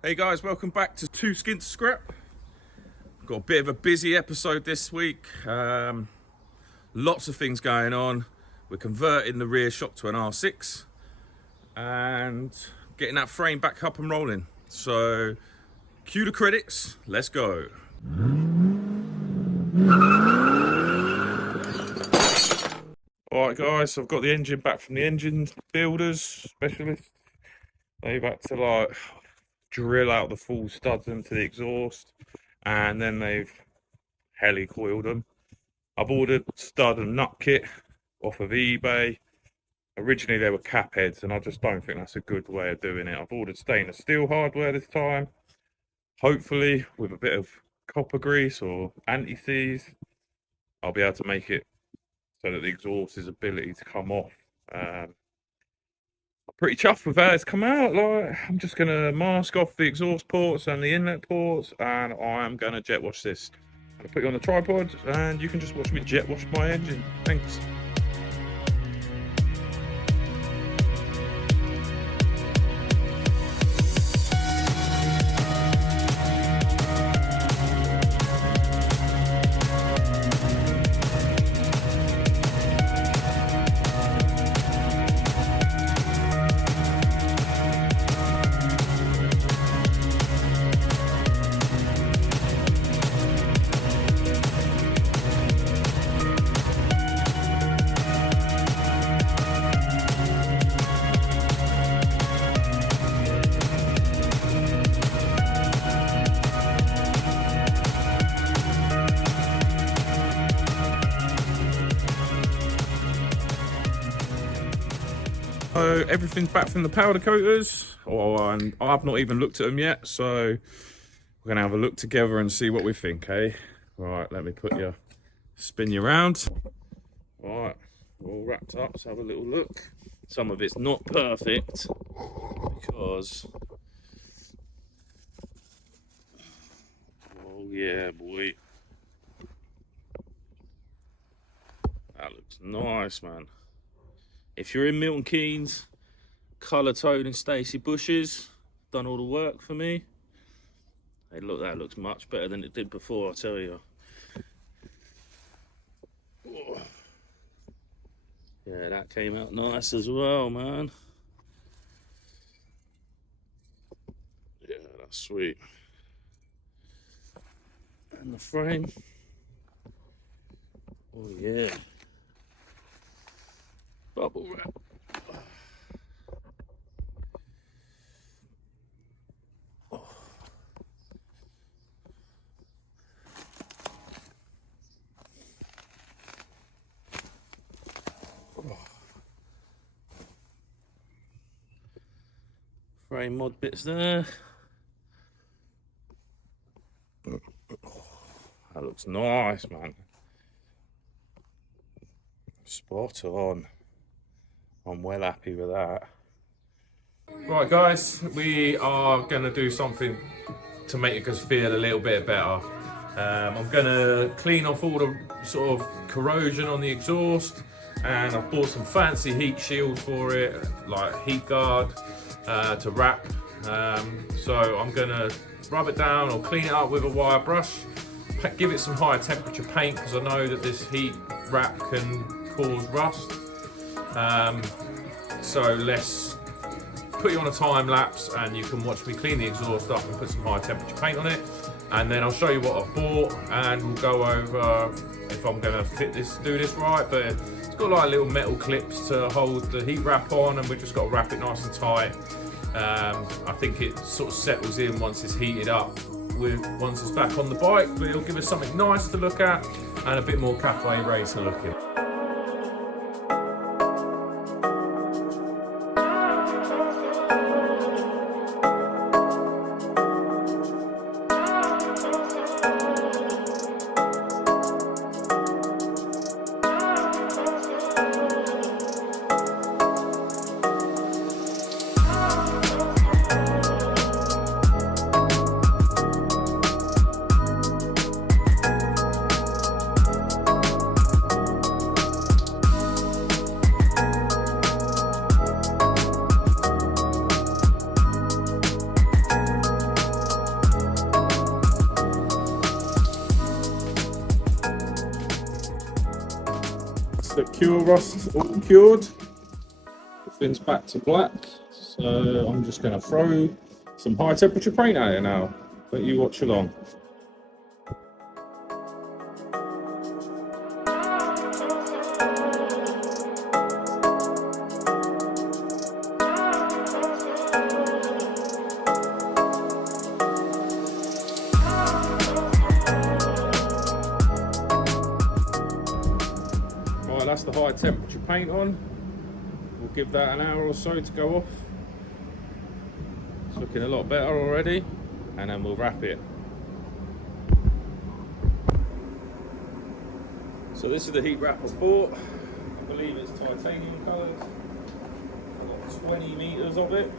Hey guys, welcome back to Two Skin to Scrap. Got a bit of a busy episode this week. Lots of things going on. We're converting the rear shock to an R6 and getting that frame back up and rolling. So, cue the credits, let's go. Alright guys, so I've got the engine back from the engine builders, specialists. They've had to drill out the full studs into the exhaust, and then they've helicoiled them. I've ordered stud and nut kit off of eBay. Originally they were cap heads, and I just don't think that's a good way of doing it. I've ordered stainless steel hardware this time, hopefully with a bit of copper grease or anti-seize I'll be able to make it so that the exhaust's ability to come off. Pretty chuffed with how it's come out. I'm just gonna mask off the exhaust ports and the inlet ports, and I'm gonna jet wash this. I'm gonna put it on the tripod, and you can just watch me jet wash my engine. Thanks. So everything's back from the powder coaters, and I've not even looked at them yet, so we're gonna have a look together and see what we think, eh? Right, let me spin you around. Right, we're all wrapped up, let's have a little look. Some of it's not perfect because, oh yeah, boy. That looks nice, man. If you're in Milton Keynes, Colourtone and Stacey Bushes done all the work for me. Hey, look, that looks much better than it did before, I tell you. Oh. Yeah, that came out nice as well, man. Yeah, that's sweet. And the frame. Oh yeah. Bubble wrap. Oh. Oh. Frame mod bits there. That looks nice, man. Spot on. I'm well happy with that. Right guys, we are going to do something to make us feel a little bit better. I'm going to clean off all the sort of corrosion on the exhaust, and I've bought some fancy heat shield for it, like heat guard to wrap. So I'm going to rub it down or clean it up with a wire brush, give it some higher temperature paint because I know that this heat wrap can cause rust. So let's put you on a time lapse and you can watch me clean the exhaust up and put some high temperature paint on it, and then I'll show you what I've bought and we'll go over if I'm going to do this right. But it's got like little metal clips to hold the heat wrap on, and we've just got to wrap it nice and tight. I think it sort of settles in once it's heated up once it's back on the bike, but it'll give us something nice to look at and a bit more cafe racer looking. the cure rust all cured. The fin's back to black. So I'm just going to throw some high temperature paint at it now. Let you watch along. Right, that's the high temperature paint on. We'll give that an hour or so to go off. It's looking a lot better already, and then we'll wrap it. So this is the heat wrap I bought. I believe it's titanium coloured. I've got 20 metres of it.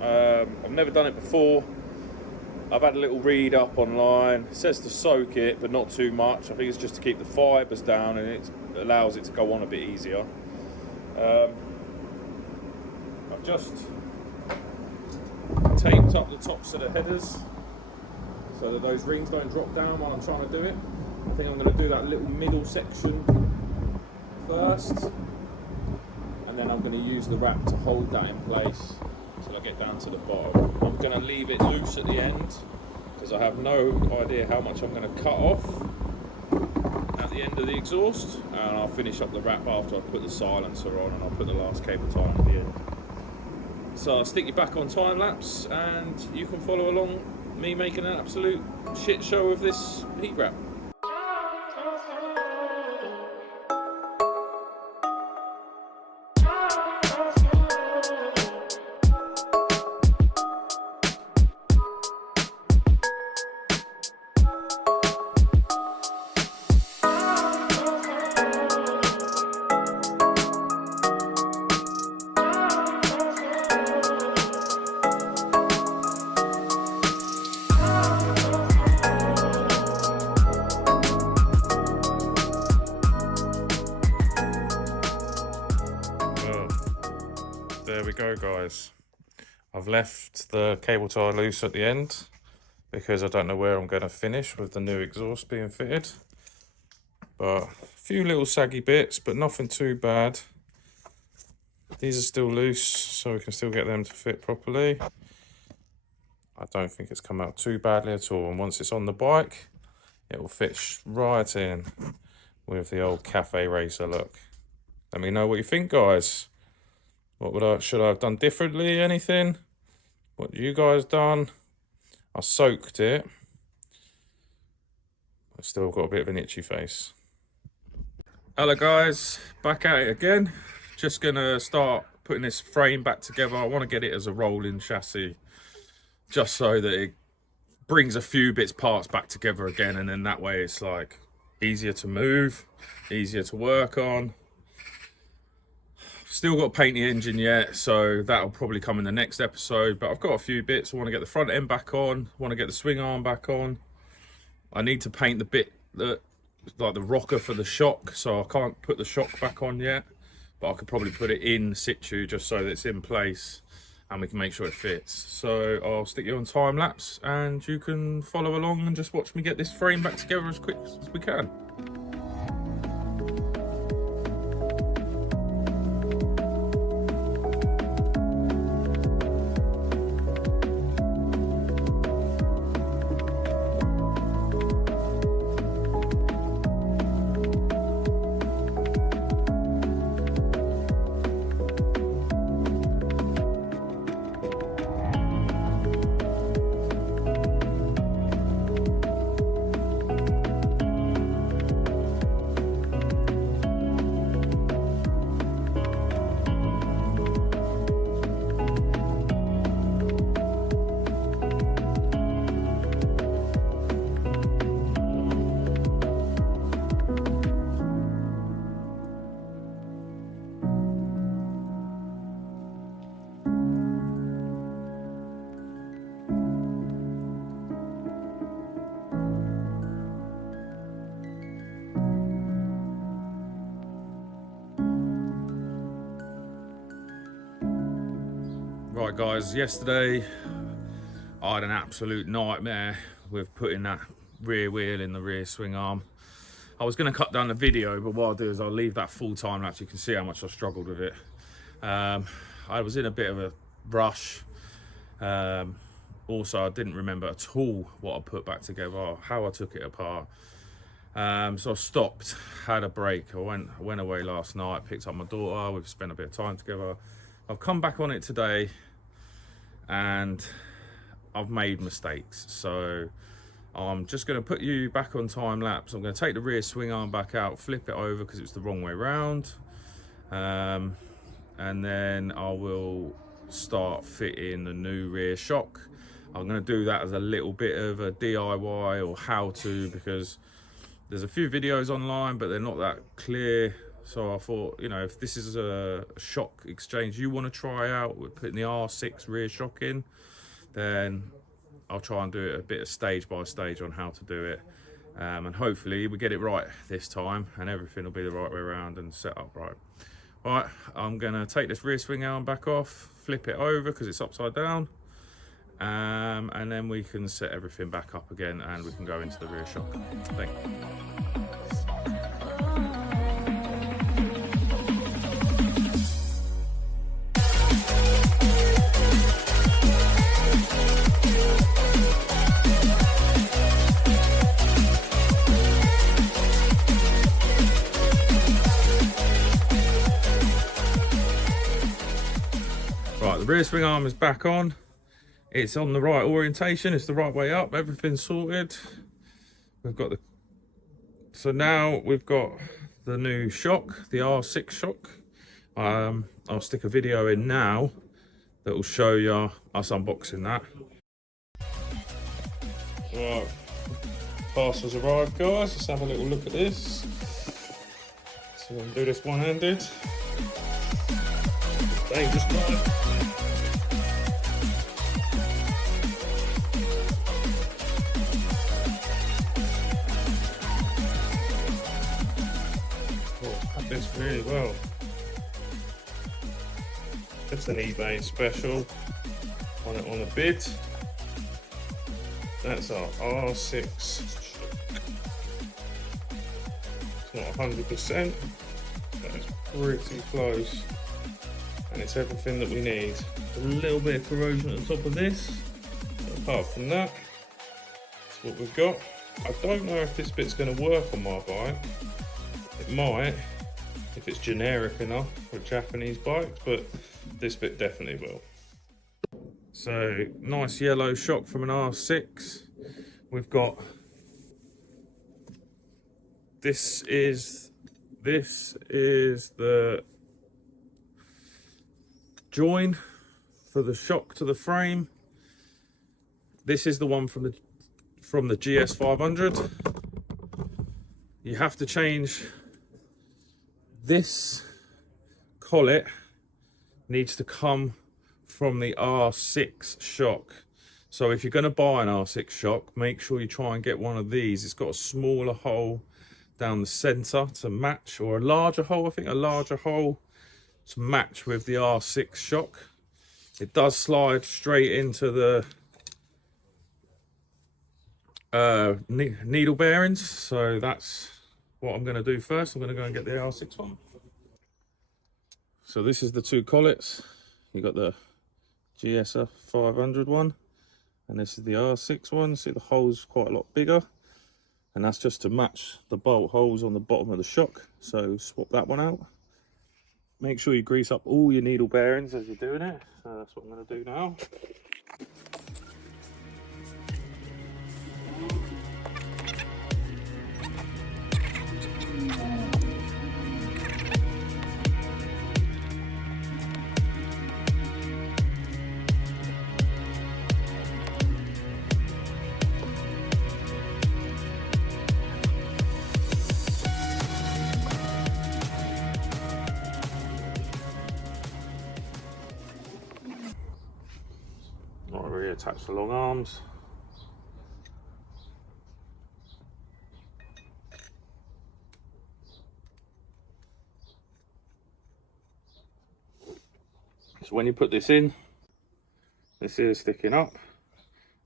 I've never done it before. I've had a little read up online. It says to soak it, but not too much. I think it's just to keep the fibres down, and it allows it to go on a bit easier. I've just taped up the tops of the headers so that those rings don't drop down while I'm trying to do it. I think I'm going to do that little middle section first, and then I'm going to use the wrap to hold that in place until I get down to the bottom. I'm going to leave it loose at the end because I have no idea how much I'm going to cut off at the end of the exhaust, and I'll finish up the wrap after I put the silencer on, and I'll put the last cable tie on at the end. So I'll stick you back on time lapse and you can follow along me making an absolute shit show of this heat wrap. There we go, guys. I've left the cable tie loose at the end because I don't know where I'm going to finish with the new exhaust being fitted. But a few little saggy bits, but nothing too bad. These are still loose, so we can still get them to fit properly. I don't think it's come out too badly at all. And once it's on the bike, it will fit right in with the old cafe racer look. Let me know what you think, guys. Should I have done differently? Anything? What you guys done? I soaked it. I've still got a bit of an itchy face. Hello guys, back at it again. Just gonna start putting this frame back together. I want to get it as a rolling chassis, just so that it brings a few parts back together again, and then that way it's like easier to move, easier to work on. Still got to paint the engine yet, so that'll probably come in the next episode, but I've got a few bits. I want to get the front end back on, I want to get the swing arm back on. I need to paint the bit that, like the rocker for the shock, so I can't put the shock back on yet, but I could probably put it in situ just so that it's in place and we can make sure it fits. So I'll stick you on time lapse and you can follow along and just watch me get this frame back together as quick as we can. Right guys, yesterday I had an absolute nightmare with putting that rear wheel in the rear swing arm. I was going to cut down the video, but what I'll do is I'll leave that full time lapse. You can see how much I struggled with it. I was in a bit of a rush. Also, I didn't remember at all what I put back together, how I took it apart. So I stopped, had a break. I went away last night, picked up my daughter. We've spent a bit of time together. I've come back on it today, and I've made mistakes. So I'm just going to put you back on time lapse. I'm going to take the rear swing arm back out, flip it over because it's the wrong way round, and then I will start fitting the new rear shock. I'm going to do that as a little bit of a DIY or how to, because there's a few videos online but they're not that clear. So I thought, you know, if this is a shock exchange you want to try out with putting the R6 rear shock in, then I'll try and do it a bit of stage by stage on how to do it, and hopefully we get it right this time and everything will be the right way around and set up right. Right, I'm gonna take this rear swing arm back off, flip it over because it's upside down, and then we can set everything back up again and we can go into the rear shock. Thank you. Right, the rear swing arm is back on. It's on the right orientation, it's the right way up, everything's sorted. So now we've got the new shock, the R6 shock. I'll stick a video in now that will show you us unboxing that. Right, parcel's arrived, guys. Let's have a little look at this. So I'm gonna do this one-handed. Dangerous time. This really well. It's an eBay special on it on a bid. That's our R6. It's not 100%, but it's pretty close, and it's everything that we need. A little bit of corrosion at the top of this, but apart from that, that's what we've got. I don't know if this bit's going to work on my bike. It might, if it's generic enough for Japanese bikes, but this bit definitely will. So nice yellow shock from an R6. We've got this is the join for the shock to the frame. This is the one from the GS 500. You have to change this collet, needs to come from the R6 shock. So if you're going to buy an R6 shock, make sure you try and get one of these. It's got a smaller hole down the center to match, or a larger hole, I think a larger hole to match with the R6 shock. It does slide straight into the needle bearings, so that's what I'm going to do first. I'm going to go and get the R6 one. So this is the two collets. You got the GS 500 one, and this is the R6 one. See, the hole's quite a lot bigger, and that's just to match the bolt holes on the bottom of the shock. So swap that one out. Make sure you grease up all your needle bearings as you're doing it. So that's what I'm going to do now. Reattach the long arms. So when you put this in, this is sticking up,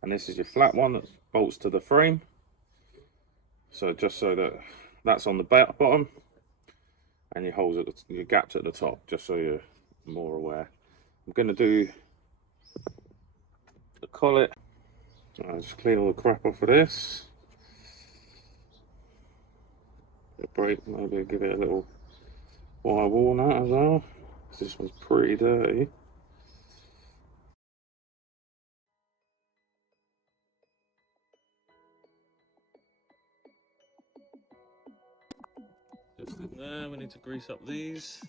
and this is your flat one that bolts to the frame. So just so that that's on the bottom, and your holes at your gaps at the top, just so you're more aware. I'm going to do the collet. I'll just clean all the crap off of this. Break, maybe give it a little wire worn out as well, because this one's pretty dirty. Just in there, we need to grease up these.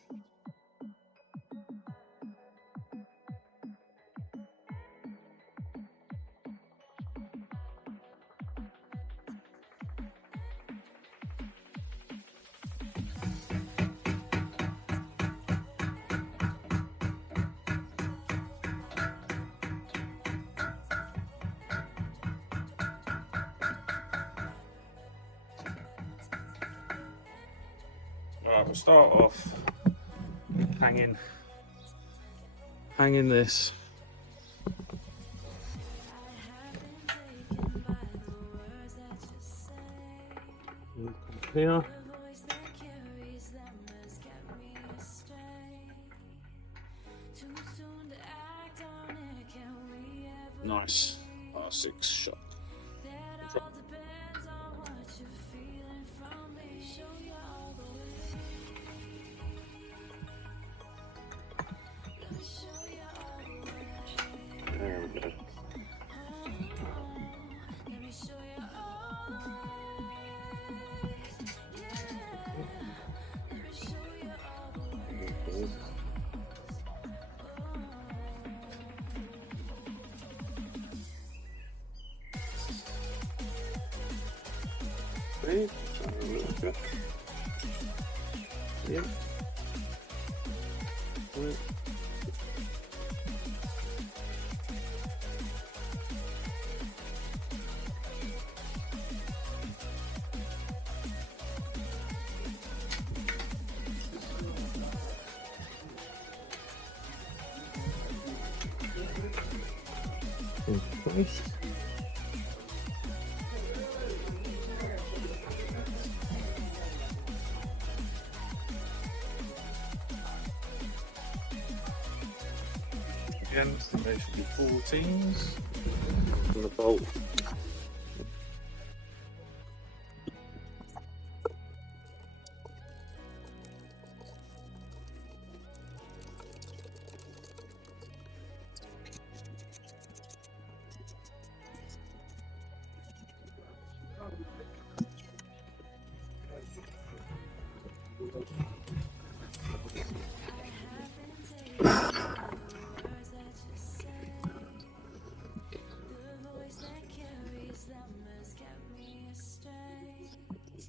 Alright, we'll start off hanging this. Here. Nice R6 shot. Drop. There we go. See? A little bit. Yep. Nice. Again, they should be 14s and the bolt.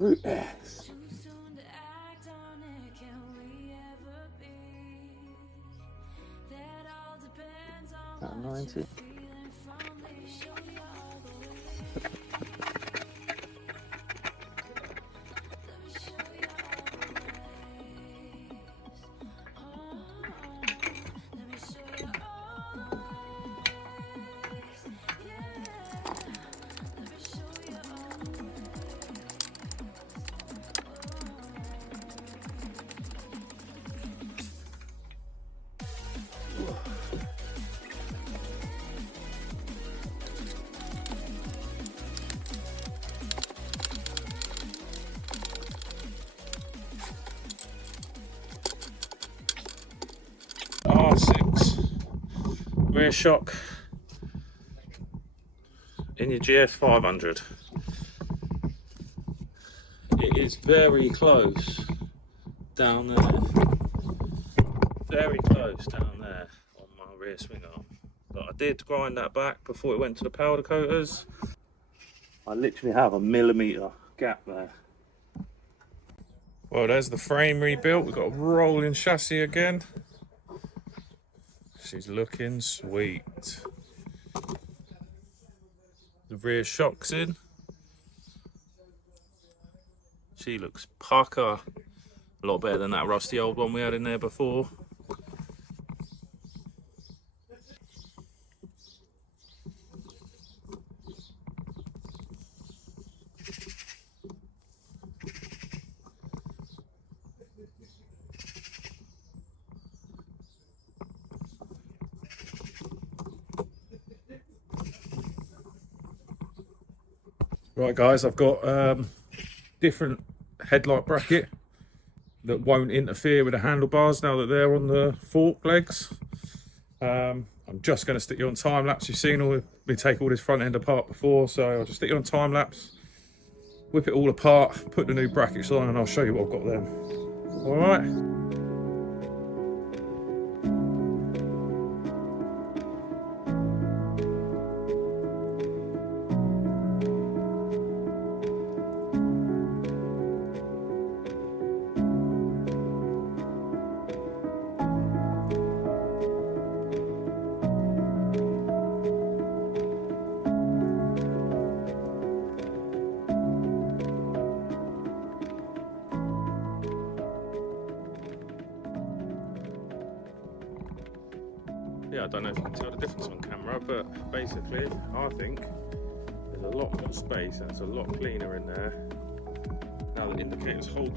Root X. About 90. R6 rear shock in your GS 500. It is very close down there, very close down there on my rear swing arm, but I did grind that back before it went to the powder coaters. I literally have a millimetre gap there. Well, there's the frame rebuilt. We've got a rolling chassis again. She's looking sweet. The rear shock's in. She looks pucker. A lot better than that rusty old one we had in there before. Right guys, I've got different headlight bracket that won't interfere with the handlebars now that they're on the fork legs. I'm just going to stick you on time lapse. You've seen me take all this front end apart before, so I'll just stick you on time lapse, whip it all apart, put the new brackets on, and I'll show you what I've got then. All right. Yeah, I don't know if you can tell the difference on camera, but basically I think there's a lot more space and it's a lot cleaner in there. Now the indicators hold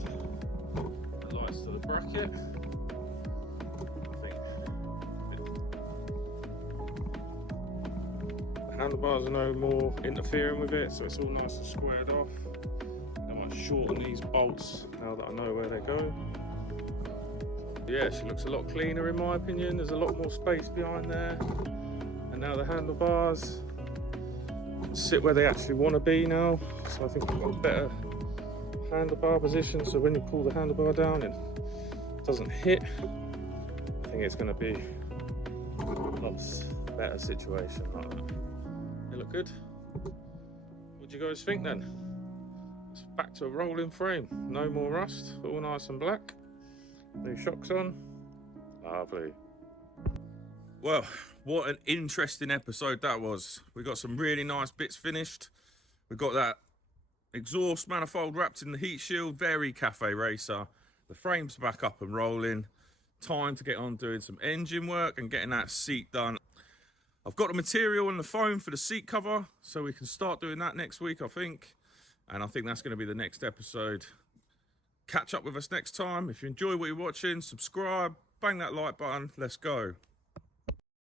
the lights to the bracket. I think the handlebars are no more interfering with it, so it's all nice and squared off. I might shorten these bolts now that I know where they go. Yeah, she looks a lot cleaner in my opinion. There's a lot more space behind there. And now the handlebars sit where they actually want to be now. So I think I've got a better handlebar position. So when you pull the handlebar down, it doesn't hit. I think it's going to be a lot better situation like that. They look good. What do you guys think then? It's back to a rolling frame. No more rust, all nice and black. New shocks on. Lovely. Well, what an interesting episode that was. We got some really nice bits finished. We got that exhaust manifold wrapped in the heat shield, very cafe racer. The frame's back up and rolling. Time to get on doing some engine work and getting that seat done. I've got the material and the foam for the seat cover, so we can start doing that next week, I think. And I think that's going to be the next episode. Catch up with us next time. If you enjoy what you're watching, subscribe, bang that like button. Let's go.